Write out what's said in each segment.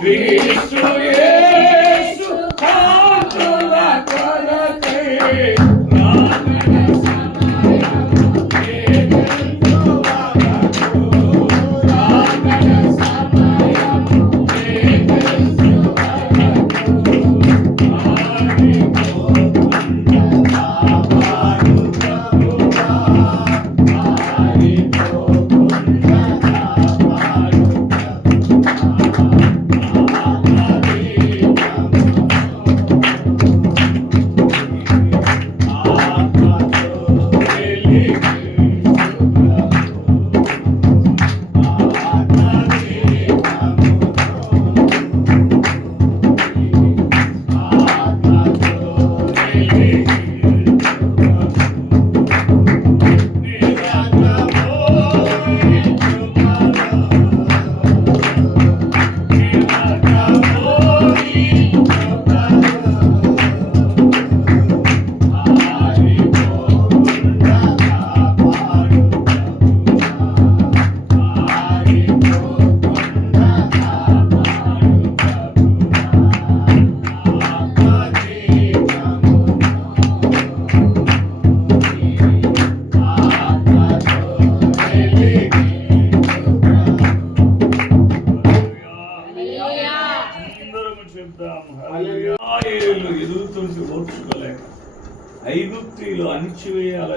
Cristo yeah.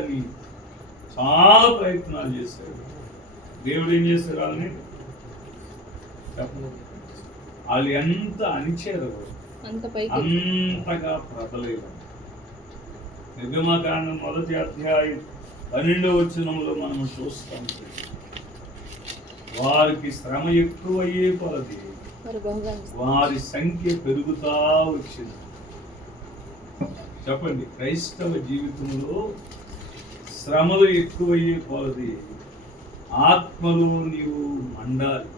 అణిచివేయాలని చాలా ప్రయత్నాలు చేశారు దేవుడు ఏం చేశారు వాళ్ళని. వాళ్ళు ఎంత అణిచారు అంతగా ప్రబలేదు నిర్గమకాండం మొదటి అధ్యాయం పన్నెండో వచనంలో మనం చూస్తాం. వారికి శ్రమ ఎక్కువయ్యే కొలది వారి సంఖ్య పెరుగుతా వచ్చింది. చెప్పండి క్రైస్తవ జీవితంలో శ్రమలు ఎక్కువయ్యే కొలది ఆత్మలో నీవు మండాలి.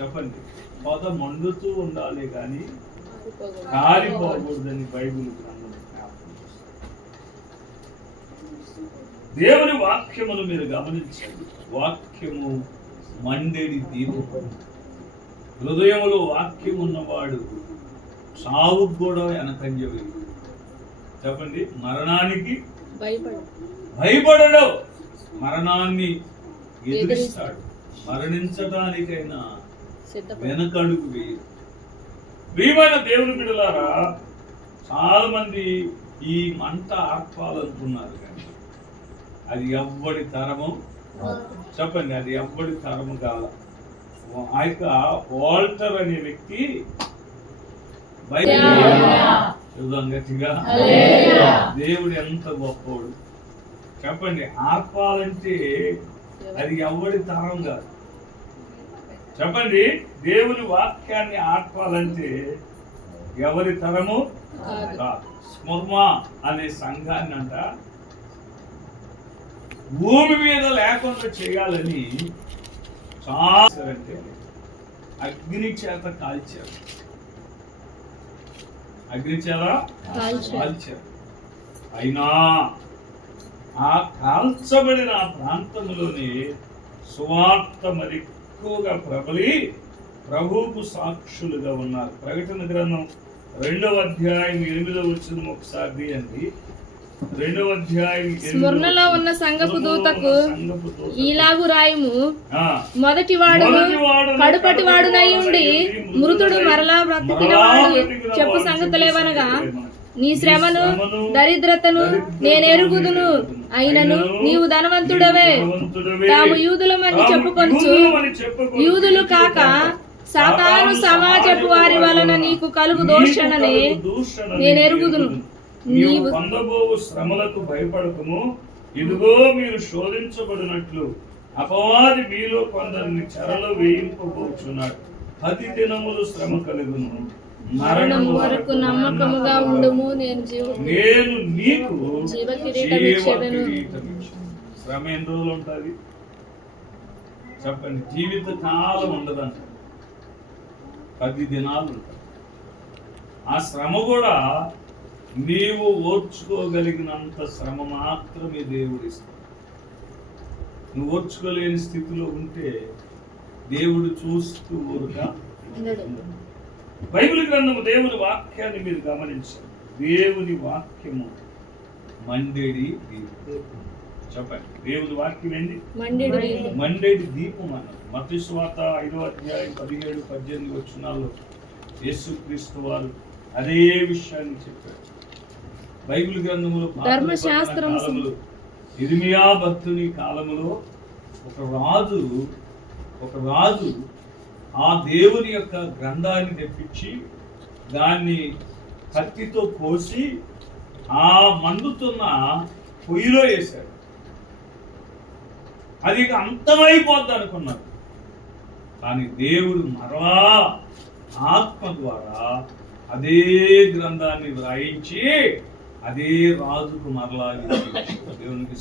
చెప్పండి. కొత మండుతూ ఉండాలి కానీ మారిపోకూడదు. కాలిపోకూడదని బైబిల్ గ్రంథం దేవుని వాక్యమును మీరు గమనించండి. వాక్యము మండేడి దీపం. హృదయంలో వాక్యం ఉన్నవాడు చావుకు కూడా వెనకంజ చెప్పండి. మరణానికి భయపడడు మరణాన్ని ఎదిరిస్తాడు. మరణించడానికైనా వెనకడుగు వేయదు ప్రియమైన దేవుని బిడ్డలారా చాలా మంది ఈ మంట ఆర్పాలనుకున్నారు కానీ అది ఎవ్వడి తరము చెప్పండి అది ఎవ్వడి తరము కాల ఆ యొక్క వాల్టర్ అనే వ్యక్తి బైబిల్ చూద్దాం గట్టిగా దేవుడు ఎంత గొప్పవాడు. చెప్పండి ఆర్పాలంటే అది ఎవడి తరం కాదు. చెప్పండి దేవుని వాక్యాన్ని ఆర్పాలంటే ఎవరి తరము? కాదు. స్మర్మ అనే సంఘాన్ని అంట. భూమి మీద లేకుండా చేయాలని చాలా అంటే అగ్ని చేత కాల్చారు. కాల్చారు. కాల్చారు. అయినా ఆ కాల్చబడిన ఆ ప్రాంతంలోనే సువార్త మరి ఎక్కువగా ప్రబలి ప్రభువుకు సాక్షులుగా ఉన్నారు. ప్రకటన గ్రంథం రెండవ అధ్యాయం ఎనిమిదవ వచ్చిన ఒకసారి తీయండి రెండవ అధ్యాయం ఎనిమిదవ స్మరణలో. ఉన్న ఉన్న దూతకు. ఈలాగు రాయము మొదటి వాడును, కడుపటి వాడునై ఉండి మృతుడు మరలా బ్రతికిన వాడు చెప్పు వాడు సంగతులేవనగా నీ శ్రమను దరిద్రతను దరిద్రతను నేను ఎరుగుదును అయినను నీవు ధనవంతుడవే. తాము యూదులమని చెప్పుకొనుచు యూదులు కాక సాతాను సమాజపు వారి వలన నీకు కలుగు దూషణని నీకు నీవు పొందబోవు శ్రమలకు భయపడకము. ఇదిగో మీరు శోధించబడినట్లు అపవాది మీలో కొందరిని చెరలో వేయింపబోచున్నాడు. పది దినములు శ్రమ కలుగును. మరణం వరకు నమ్మకముగా ఉండుము నేను నేను నీకు జీవ. శ్రమ ఎన్ని రోజులు ఉంటుంది? చెప్పండి. జీవిత కాలం ఉండదంట. పది దినాలు ఉంటుంది. ఆ శ్రమ కూడా నీవు ఓర్చుకోగలిగినంత శ్రమ మాత్రమే దేవుడు ఇస్తాడు నువ్వు ఓర్చుకోలేని స్థితిలో ఉంటే దేవుడు చూస్తూ ఊరుగా బైబిల్ గ్రంథము దేవుని వాక్యాన్ని మీరు గమనించండి. దేవుని వాక్యము మండేడి దీపం. చెప్పండి దేవుని వాక్యం ఏంది మండెడు దీపం. మండేడి దీపం అన్నది. మత స్వాత ఐదో అధ్యాయం పదిహేడు పద్దెనిమిది వచ్చినాల్లో యేసుక్రీస్తు వారు అదే విషయాన్ని చెప్పారు. బైబిల్ గ్రంథములో ధర్మశాస్త్రం కాలములో. ఇర్మియా భక్తుని కాలములో ఒక రాజు ఒక రాజు ఆ దేవుని యొక్క గ్రంథాన్ని తెప్పించి దాన్ని కత్తితో కోసి ఆ మండుతున్న పొయ్యిలో వేశాడు. అది ఇక అంతమైపోద్ది అనుకున్నారు కానీ దేవుడు మరలా ఆత్మ ద్వారా అదే గ్రంథాన్ని వ్రాయించి అదే రాజుకు మరలా. దేవునికి.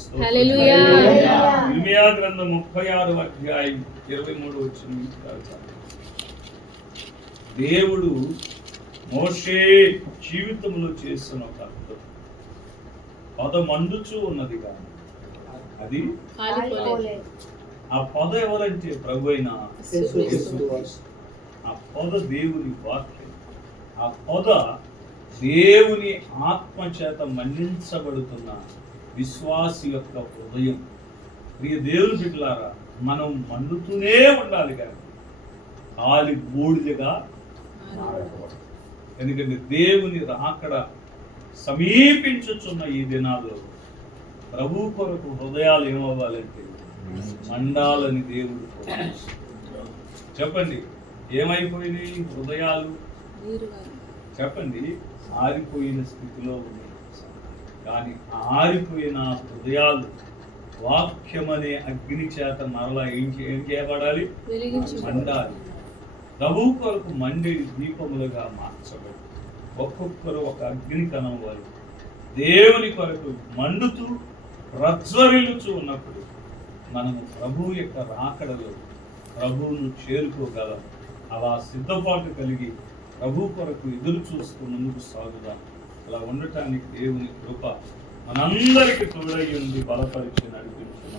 ఇర్మియా గ్రంథం ముప్పై ఆరు అధ్యాయం ఇరవై మూడు వచ్చిన దేవుడు మోషే జీవితంలో చేస్తున్న ఒక అద్భుతం పద మండుచూ ఉన్నది కానీ అది. ఆ పద ఎవరంటే ప్రభు అయిన. ఆ పద దేవుని వాక్యం ఆ పద దేవుని ఆత్మ చేత మన్నించబడుతున్న విశ్వాసి యొక్క హృదయం. ప్రియ దేవుని బిడ్డలారా మనం మండుతూనే ఉండాలి కానీ కాలి బూడిదగా మారకూడదు. ఎందుకంటే దేవుని రాకడ సమీపించుచున్న ఈ దినాల్లో ప్రభు కొరకు హృదయాలు ఏమవ్వాలంటే మండాలని దేవుడు చెప్పండి ఏమైపోయినాయి హృదయాలు? చెప్పండి ఆరిపోయిన స్థితిలో ఉన్నాయి కానీ ఆరిపోయిన హృదయాలు వాక్యమనే అగ్ని చేత మరలా ఏం ఏం చేయబడాలి. మండాలి. ప్రభు కొరకు మండేది దీపములుగా మార్చబడి. ఒక్కొక్కరు ఒక అగ్ని కణం వారు. దేవుని కొరకు మండుతూ ప్రజ్వరిల్లుచూ ఉన్నప్పుడు మనము ప్రభు యొక్క రాకడలో ప్రభువును చేరుకోగలం. అలా సిద్ధపాటు కలిగి ప్రభు కొరకు ఎదురు చూస్తూ ముందుకు సాగుదా. అలా ఉండటానికి దేవుని కృప మనందరికి తోడై ఉంది బలపరిచి నడిపించిన